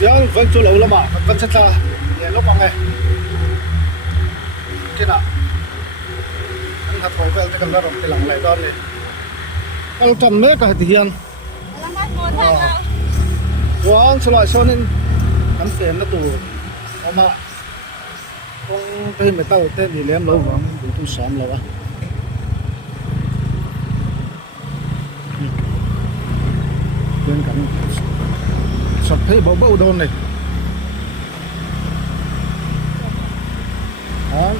yang vẫn chỗ lâu lắm mà vẫn chắc là để lúc bằng này cái nào anh thật phải về cái cầm ra rồi cái lằng này đó này anh trầm mấy cái thì hiền quán số loại số nên anh tiền nó tù mà con cái mấy tàu tên thì lém lâu mà đủ tu sắm lâu á bên cạnh sập thấy bầu bầu đôn này đó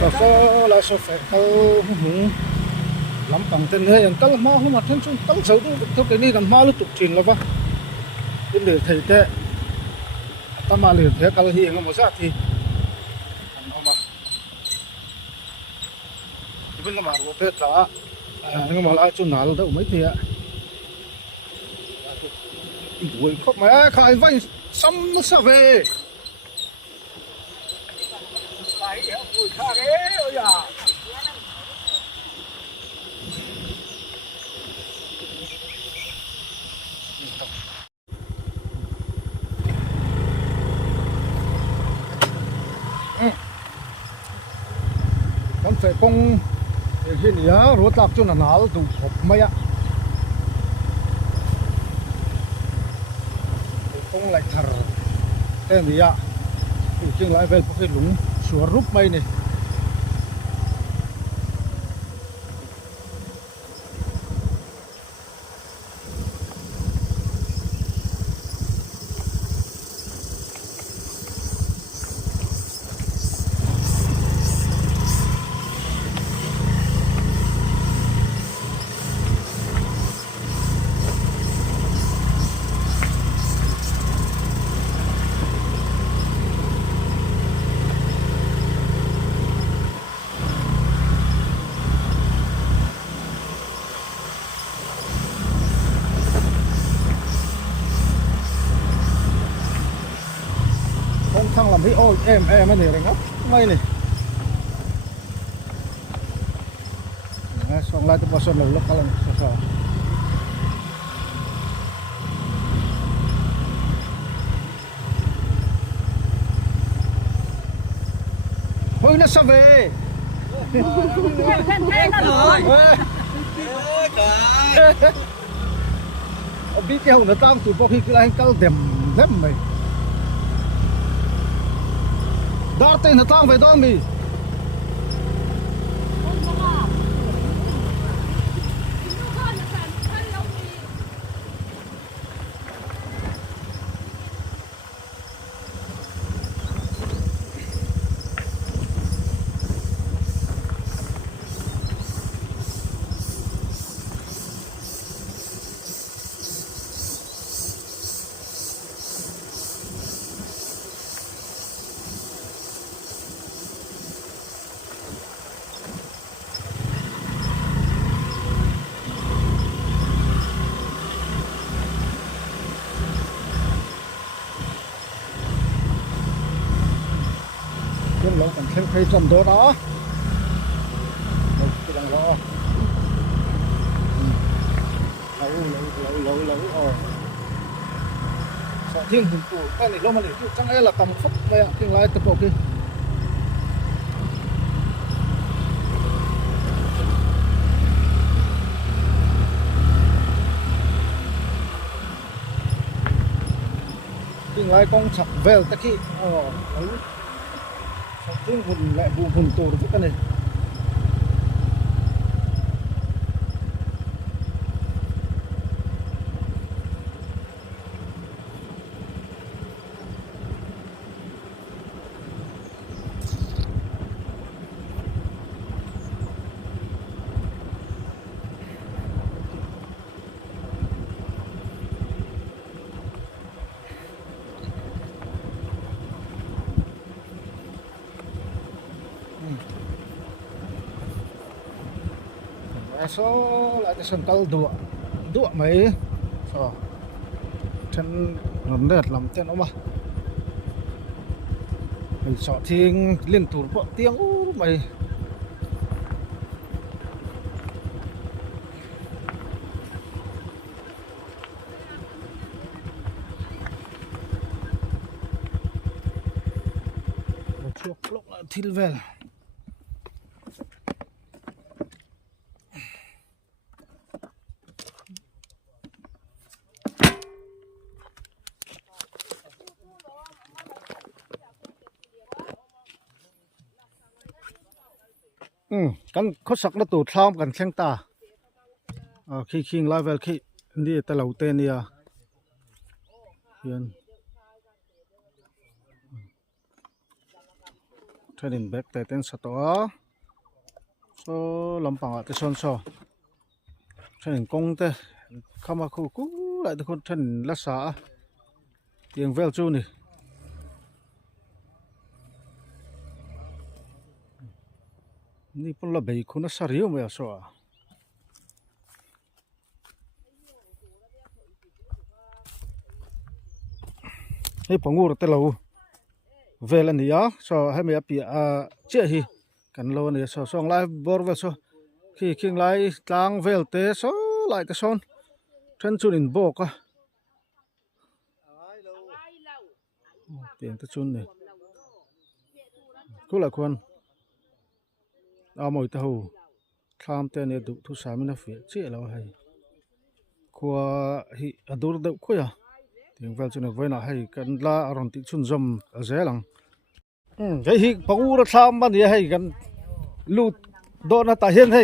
và có là số phải thâu lắm bằng tên này tăng mò nhưng mà thân xuống tăng xấu thôi cái này làm mò lúc chụp trình là vâng cái để thầy thế ta mà liền thế kalau hiền một sát thì mà bên mà một thế trả nhưng mà lại chỗ nào đâu mấy thì ạ đuổi khóc mẹ khai vay xăm nó sao về con phải con cái gì á rốt lạc cho nó nào tụ hộp mấy ạ con lại thở tên gì ạ tụ chừng lại về cái lúng sủa rúp mấy này thằng làm cái ôi em anh này này ngốc mấy này xong lại tôi bỏ sơn lầu lốc lên sao hơi nó sao về biết cái hồng nó tao tụi có khi cứ anh câu đềm dép mày đó tên nó tao về đó mì lỗ còn thêm cây trồng đó đó cái đằng đó lâu sợ thiên hùng cụ cái này lâu mà để chẳng lẽ là cầm phúc đây ạ thiên lai tập bộ kia thiên lai con chặt về ta khi tiếng hùn lại hùn tổ được cái này số lại cái sân tàu đụa mấy so chân ngầm đẹp lắm tên nó mà mình sợ thì liên tục bọn tiếng mày ทิลเวลกันเขาสักนัตูท้อมกันเชียงตาขี้คิงไลฟ์เวลขี้นี่แต่เราเตนี่เฮียนเทนินแบกแต่เต้นสตอโซลำปังอ่ะแต่ชนโซเทนินกงเตเข้ามาคู่กู้lạiทุกคนเทนินรักษาเตียงเวลจูนี่นี่พวกเราไปคุณน่าสริวไหมอ่ะโซ่ให้ผมงูแต่เราเวลานี้อ่ะโซ่ให้ไม่อาปีเจ้าฮีกันเราเนี่ยโซ่ส่งไลฟ์บอร์เวลโซ่ขี้คิงไลฟ์กลางเวลเตะโซ่ไลฟ์แต่ส่วนเทนจูนินโบกอ่ะเตียงแต่ชุนเนี่ยกูละคนเอาหมดเท่าคลามเตเนี่ยดูทุกสามินาฟิเชี่ยเราให้ขวาฮิอดูร์เด็กคุยอ่ะถึงเวลจุนไว้น่ะให้กันลาอารมณ์ติดชุนจมเสียหลังไอ้ฮิปกูรักษามันเนี่ยให้กันลูดโดนตาเห็นให้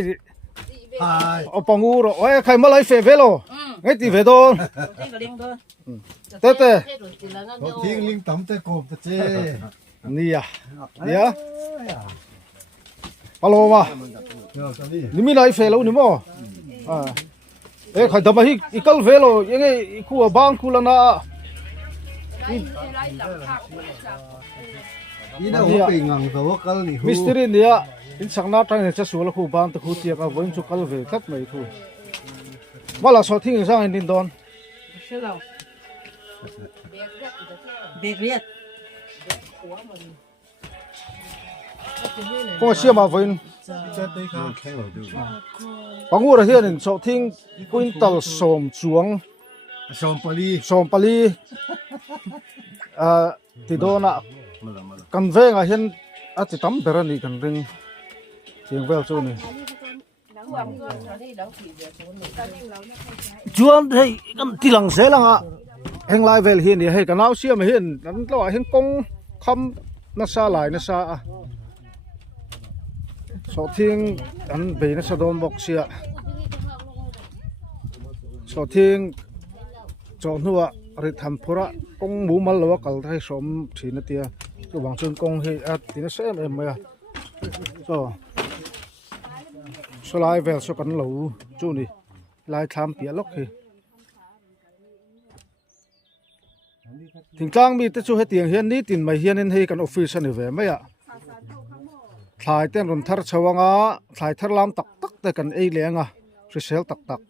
เอาปงูรอไอ้ใครมาไล่เฟเวโลไอ้ตีเวโดนเต้เต้ทิ้งลิงต่ำแต่กบเจ้นี่อ่ะนี่อ่ะปลอมานี่มีไล่เฟโลนี่มั้งเอ้ใครทำมาฮิอีกลเฟโลยังไงคู่บางคู่ละนะนี่น่าหัวปิงงังตัวกัลนี่มิสเตอร์เนี่ยอินสังนาตั้งแต่จะสวยแล้วคู่บางตะคู่เทียกับวันชุกกัลเวทัดไม่คู่ว่าเราสอดทิ้งสังอินดอนเบรกเรียดก็เชื่อมาวันจะได้ข้าวแค่เราดูบางวันเราเห็นสอดทิ้งกุนตัลสมจวงชมปลีติดโดนอ่ะกันเวงอ่ะเห็นอาจจะทำเบรนี่กันเรื่องเสียงเวลจูนี่จวนให้กันที่หลังเสียหลังอ่ะเฮงไลเวลเห็นนี่ให้กันเอาเสียมาเห็นนั่นเราเห็นกงคำนักซาหลายนักซาสอดทิ้งอันเบนักซาโดนบอกเสียสอดทิ้งจอนัวริทัมพุระกงหมูมันลวกกัลไทยสมทีนัดเดียก็หวังจนกงให้ทีนัดเสียเอ็มเลยก็สลายเวลสกันเหลาจูนี่ลายทำเปียล็อกให้ถึงกลางมีแต่ช่วยให้เตียงเฮียนนี้ตินไม่เฮียนให้กันออฟฟิศนี่เว้ยไม่อะถ่ายเต้นรนทัดชาวงาถ่ายทัดลำตักตักแต่กันไอเลี้ยงอ่ะรีเซลตักตัก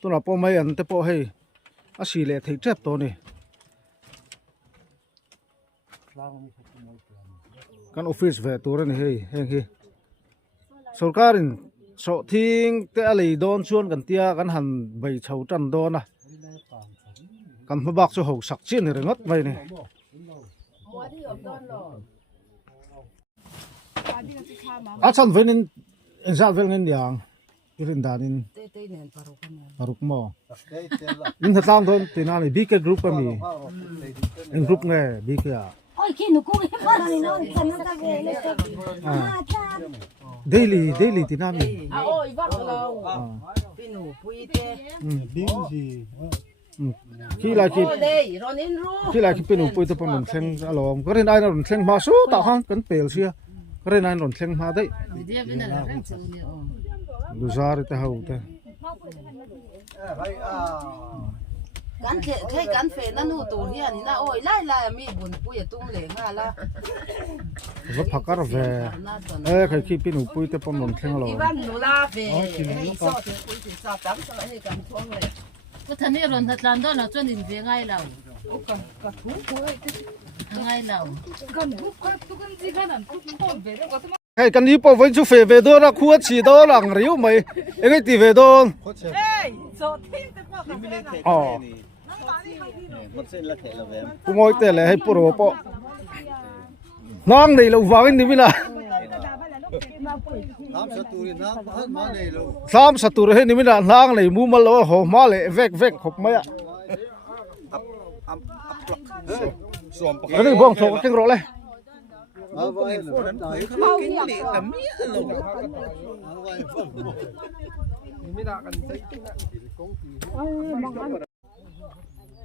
ตัวน่ะพอไม่อันแต่พอให้อาศีเลยที่เจ็บตัวนี่กันออฟฟิศเว้ยตัวนี้เฮ้ยเฮ้ยสุรการินโสทิ้งแต่อะไรโดนชวนกันเตี้ยกันหันใบเฉาจันโดนนะกันมาบักจะหกสักชิ้นหรืองัดไปนี่อาชันเวนินอินซาเวนินอย่างอิรินดานินปารุกโมอินทตามโดนตีนานี่บีเกกรุ๊ปก็มีอินกรุ๊ปไงบีเกอะdailyตีนามีขี้ลายขี้เป็นอุปยตัวปนหนุนเชงอารมณ์ก็เรียนได้หนุนเชงมาสู้ต่างกันเปลี่ยนเสียก็เรียนได้หนุนเชงมาได้ดูซาร์แต่เขาแต่กันเคยกันเฟนนั่นหนูตัวเฮียนี่นะโอ้ยไล่มีบุญปุยตุ้งเหลงอ่ะละว่าพักกันเวใครขี้เป็นอุปยตัวปนหนุนเชงอารมณ์อีวันหนูลาเฟให้สอดถึงปุยถึงสอบจังสมัยนี้กันท่วงเลยก็ท่านนี่รอนทัดลานต้นเราจนอินเวียง่ายเรากันทุ่งปุยง่ายเรากันบุกกันตุกันจีกันนั่นตุ้งพ่อเบรก็ต้องไอ้กันนี้พอไว้ชูเฟเวโดนะขวดสีโดหลังริ้วไหมเอ็งไอ้ตีเวโดนสอดทิ้งแต่พวกกันอ๋อกูงอยแต่เลยให้ปวดหัวปะน้องนี่เราฟังนี่ไม่ละ Nam sa turi nam han ma nei lo. Sam satur he ni mina nang nei mu mal lo ho ma le vek vek khop maya ani bong so king ro le Ma vai lo. mau hi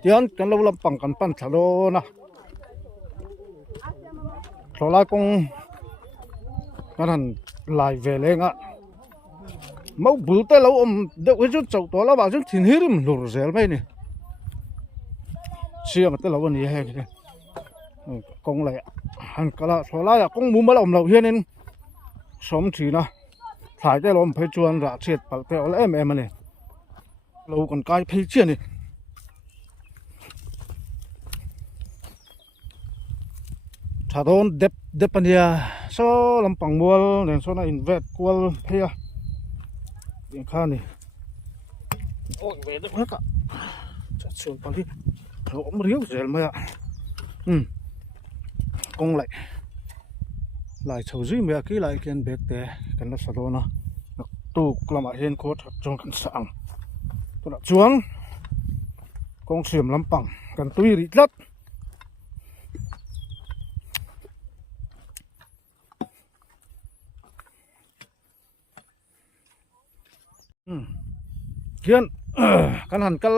tian kan lo lampang kan pan thalo na tholai kong kan han lai ve le nga mau bul te lo de we chu chau to la ba chu thin hirim lur zel mai ni siang te lo ni he ni kong lại han kala tholai ya kong mu ma lom lo hianin som thina thai te lom phei chuan ra chet pal pe ol em em ani lo kon kai phei chian ni thadon dep ania so lampang mual nen so na invest kwal phia in kha ni oi ve de ka cha chuan pali lo om riu zel ma ya kong lại chầu dữ mẹ kỹ lại kiên bẹt té cần là sao nó tu làm ở trên cốt trong căn sàng tôi đã chuông con xiêm lắm bằng cần tuy rít lắm kiên căn hẳn căn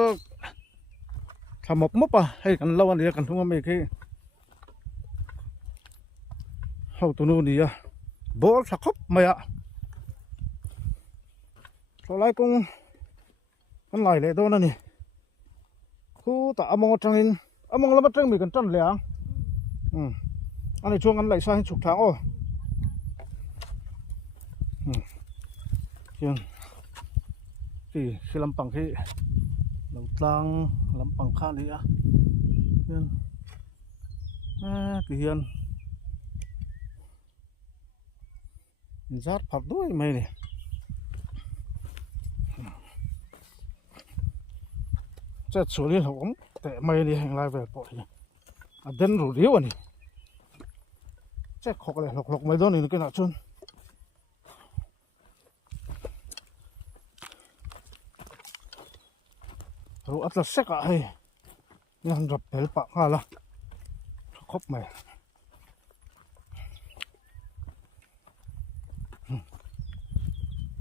làm một mốc à hay căn lâu anh đi căn không mấy cái hậu tụi nó đi à bố sạc khóc mày ạ sau lại cũng con lại lại đâu nè nè khu ta among trăng in among lắm trăng mình cần trăng lẻ anh này chuông anh lại sang chục tháng ô kiên thì khi làm bằng cái đầu tăng làm bằng khan đi à kiên hiền rát phạt đuôi mày này chết số liên hợp ống để mày đi hành lại về bộ thì đến rủ điếu à nè chết khóc này lọc mấy đó này cái nào chun rồi ăn là sắc à hay nhưng gặp bể bạc ha là khóc mày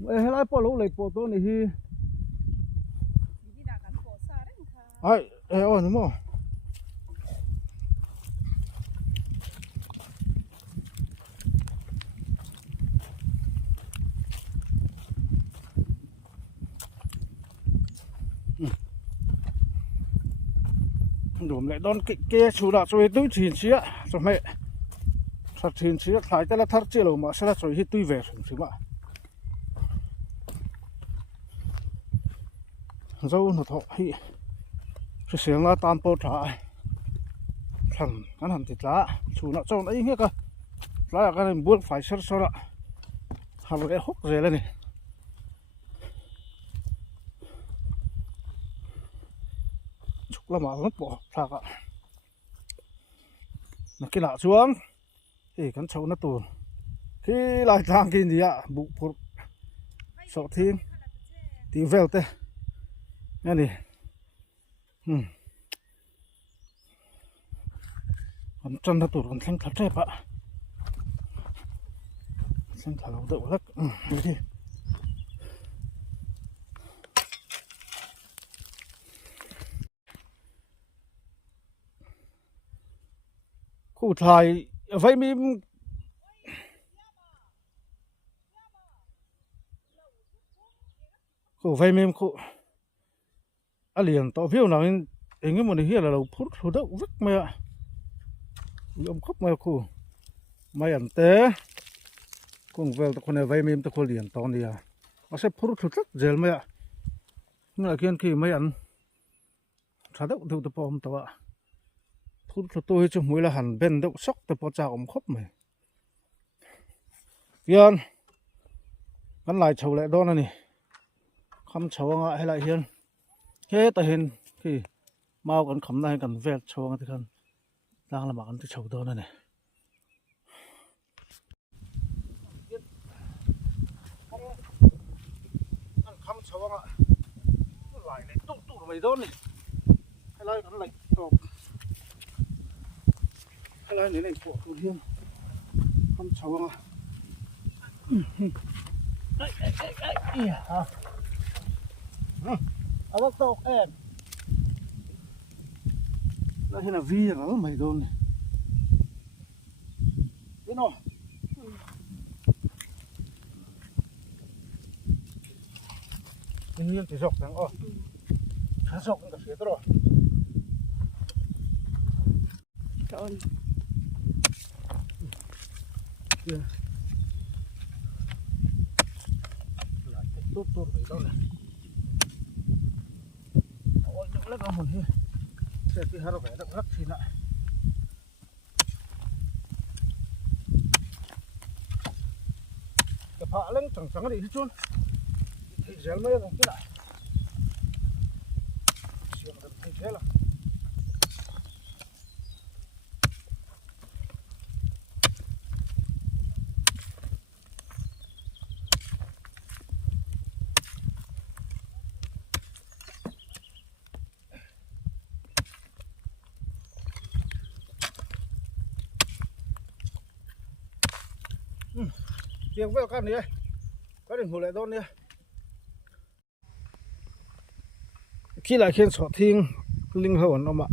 hay là bỏ lũ lại bỏ tôi này hi ai ơi đúng không đủ lại đón kia chủ đạo rồi tôi thìn xía rồi mẹ thật thìn xía phải tới là thắt chia lầu mà sẽ là rồi hi tuy về rồi chứ mà dâu nó thọ hi sự sáng là tan po trả thằng cái thằng thịt lá chủ nó cho nó ý nghĩa cơ lá cái này buôn phải sơ sơ đó hàng cái hốc rẻ lên này chúc là mà nó bỏ thà cả nó cái lạ xuống thì con trâu nó tuồn khi lại thang kia gì ạ bụng phụt sợ thiên tí vèo tê nghe này con chân nó tụt con xanh thật đẹp ạ xanh thật lâu đậu lắc đi đi khu thải vậy mình khu vậy mình khu liền tao phiêu nào anh cái một này là đầu phút thủ đậu vứt mày ạ ông khóc mày khu mày ăn té cùng về tao con này vay mình tao con liền tao đi à nó sẽ phút thủ đậu dễ mày ạ nhưng là khi mày ăn thủ đậu từ từ bom tao ạ phút thủ tôi cho mũi là hẳn bên đậu sóc tao bỏ ra ông khóc mày hiền hắn lại chầu lại đó này không chầu ngại hay lại hiền thế ta hiện khi mau còn khẩm này còn vẹt cho thì con đang là bạn cái chầu đó này sawang a lại này tung tung mày đón này hay lại cái này cọp hay lại này của tôi riêng không sawang a à bác tao em đây là vi là mày đón này thế nào nhiên chỉ dọc thằng khá dọc cả phía rồi trộn lại tốt tốt vậy đó này ôi những lớp ông hồn hi sẽ thì hai vẻ động lắc thì lại cái phạ lên chẳng chẳng đi hết chun thì dễ mấy cái lại xiên được thì thế là tiếng với con này có đừng ngủ lại đôn đi khi lại khiến sọ thiên linh hồn nó mà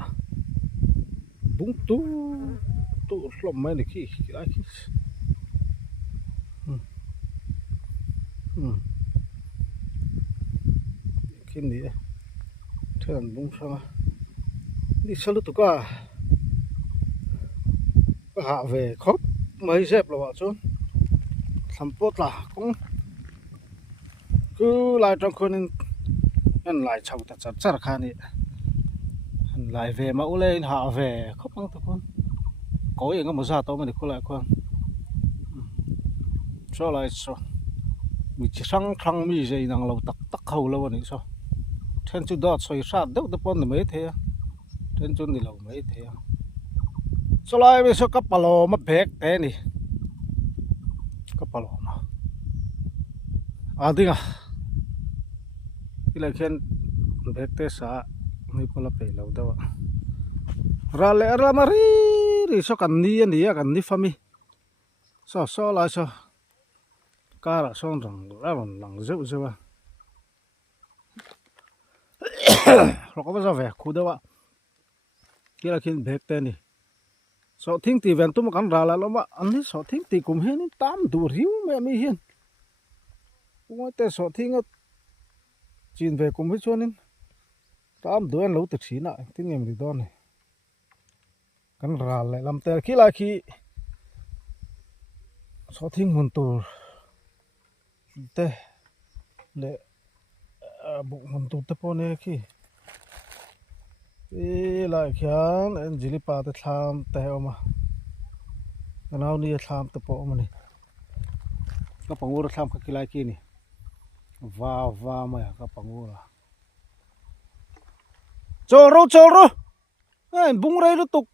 búng tú tú lom mấy này khi lại khi khi này thường búng sao đi sao lúc tụi có hạ về khóc mấy dép là bảo chốn làm tốt là cũng cứ lại trong khuôn nên lại chồng thật rất rất là khá này lại về mẫu lên họ về khóc bằng thật con có gì một giờ tôi mới được cô lại con cho lại sao mình chỉ sang thăng mi gì năng lâu tắc tắc hầu lâu này sao trên chỗ đó xoay sát đâu tập con mấy thế trên chỗ này lâu mấy thế cho lại bây giờ cấp bà lò mất bẹt thế này cấp bà lò mà à đi à cái này khen bẹt thế sao mấy con là phải lâu đâu ra lẽ ra mà ri sao cần đi phàm mi sao lại sao cá là xong rằng ra bằng rượu rượu nó có bao giờ về khu đâu ạ kia là khi bẹt tên này số thinh thì ven tôi mà cắn ra là nó mà anh ấy số thinh thì cũng hết nên tám đủ riu mẹ mi hiền cũng nói tên số thinh chín về cùng với cho nên tám đứa anh lâu từ chín lại tiếng em thì đó này cắn ra lại làm tên khi lại khi số thinh muốn tù tê để bụng muốn tù tập này khi lại khian anh chỉ pa te tham teo mà cái nào ni tham tập bộ mà này các bạn ngồi tham cái lại kia này va mà các bạn ngồi là cho rồi anh bung ra nó tục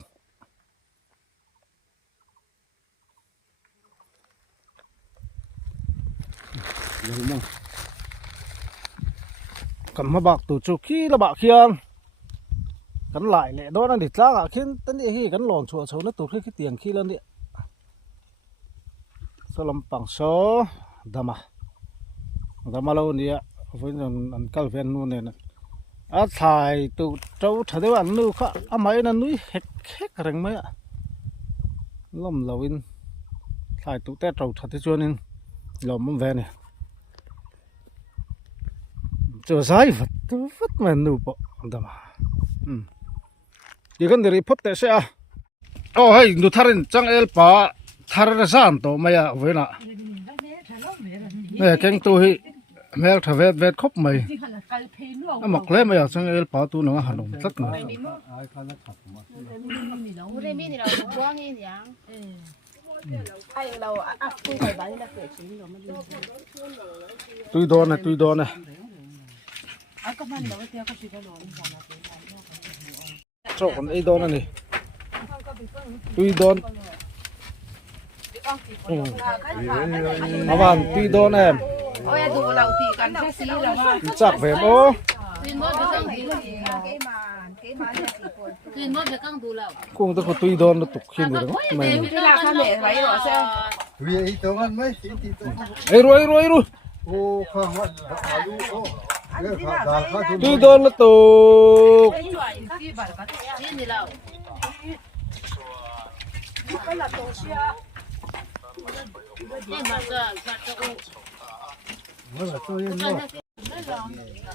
cầm mà bạc tụ chu khi là bạc khian cắn lại lệ đó là để ra à khiến tất nhiên khi cắn lòn chuột xấu nó tụt cái tiền khi lên điện sau làm bằng số đama lâu nè với anh cao ven luôn này à thải tụ trâu thải đấy anh nuôi khác à mấy là nuôi hết rừng mấy ạ lom lâu in thải tụ té trâu thật thế cho nên lom mắm ven này cho dài vất mà nuôi bộ đama 이건 내리 포테스야. 헤이 누타른 짱 엘파 타르르 산토 마야 왜나. 네, 갱토히 멜 타벳 벳 컵 마이. 아마 클레 마야 짱 엘파 또 너가 하는 거 딱 나. 우리 민이랑 부엉이냐 ai lâu tôi phải bán là kể chính rồi mới tuy đó này các bạn đâu tiêu có gì đó rồi cho con ấy đó này tuy đó à bạn tuy đó này โอ้ยดูเราตีกันแค่ซีแล้วว่า จักแบบโอ้ กินหมดไปกังดูกินหมดไปกังดูแล้ว คงต้องตุยโดนตุกขึ้นเลยไม่ เวลาข้าเมไว้หรอเซ่ vì ý tưởng anh mấy ý tưởng ไอ้รวยรวยรวย ô khoa học à lu ô cái khả đàn khá ตุยโดนละตุก กินนี่แล้วนี่มาจะโอ้ nó là tôi yên luôn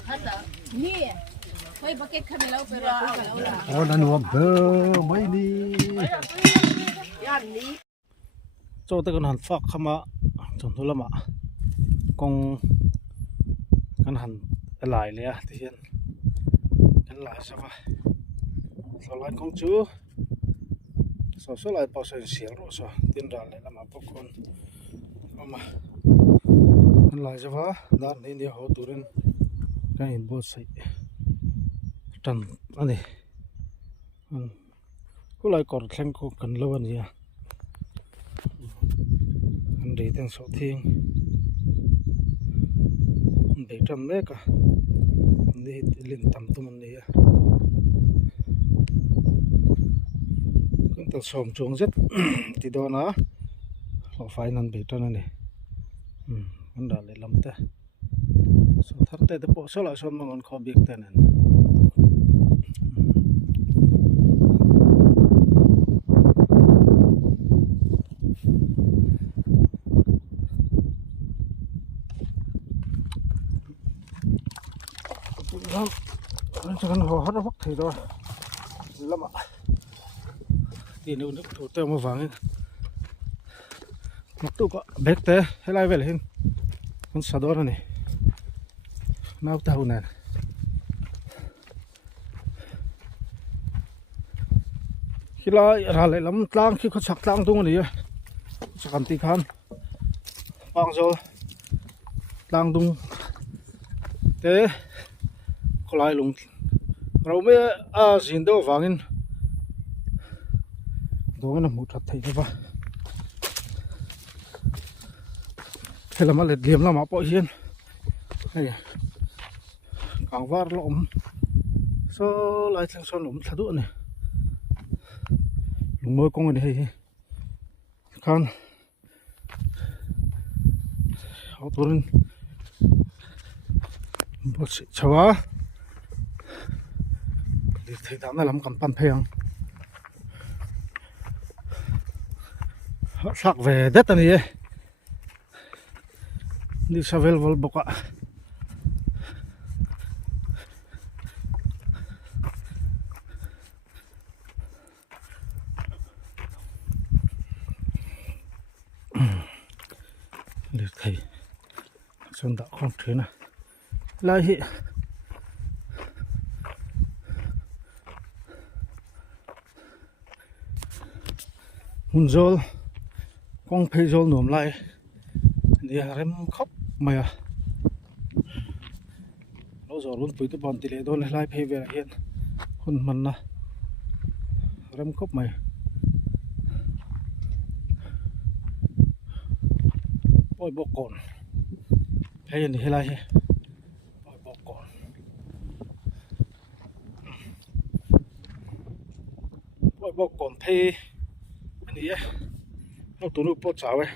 ฮัตตานี่เฮ้ยบักเก็ตคาเมล่าไปรอแล้วล่ะ ô nó nuông bơ mấy đi โจตะกันหันฟักเข้ามาจนทุละมะกงกันหันหลายเลยอะที่เห็นกันหลายใช่ปะสลายกงจูสลายพอเสียงรู้สตินรันเลยละมาพวกคนเอามากันหลายใช่ปะด้านนี้เดียวเขาตัวเรนกันเห็นบอสใส่จันอันนี้ก็เลยกอดแข่งกันแล้ววันนี้อันนี้ตั้งสองทิ้งเด็กจำได้ก็นี่เล่นต่ำตัวมันนี่ก็ต้องส่งจงเสร็จติดตัวนะเราไฟนั่นเด็กจำนั่นนี่มันด่าเลยลำแต่สุดท้ายแต่พอสละส่วนมันขอเบียกแต่นั่นนั่นจะกันหัวฮัดพักถือตัวละมาตีนู้นถูเต้ามาฝังนักตู้ก็เบรกเตะให้ไล่ไปเลยมันสะดวกนี่น้าเต้าเนี่ยคิดว่าอะไรลำกลางคิดเขาสักกลางตรงนี้สักกันตีคันปังโซ่กลางตรงเตะก็ไล่ลงเราไม่สินโดฟังอินโดนน้ำมูดทัดไทยได้ปะเฮ้ยเรามาเล็ดเลี้ยมเรามาปล่อยเฮียนเฮ้ยกลางวาดลมโซ่ไล่ทั้งโซ่ลมสะดุดเนี่ยลุงมือกงอันนี้เฮ้ยคันเอาตัวนึงบดชวาเธอทำได้ลำกำปั้นเพียงสักเวเด็ดนี่นี่ชาวเวลวอลบอกว่าเด็ดใครส่วนดอกของเธอนะไล่หุ่นโจลกองเพย์โจลหนุ่มไล่เนี่ยเริ่มครบมาเราจะรุ่นปุ๋ยตัวบอลตีเลยโดนไล่เพย์เวลาเห็นคนมันนะเริ่มครบมาปล่อยบอกก่อนเพย์นี่ให้ไล่ปล่อยบอกก่อนปล่อยบอกก่อนเพย์อันนี้เอาตัวนู้นปลดสาวไว้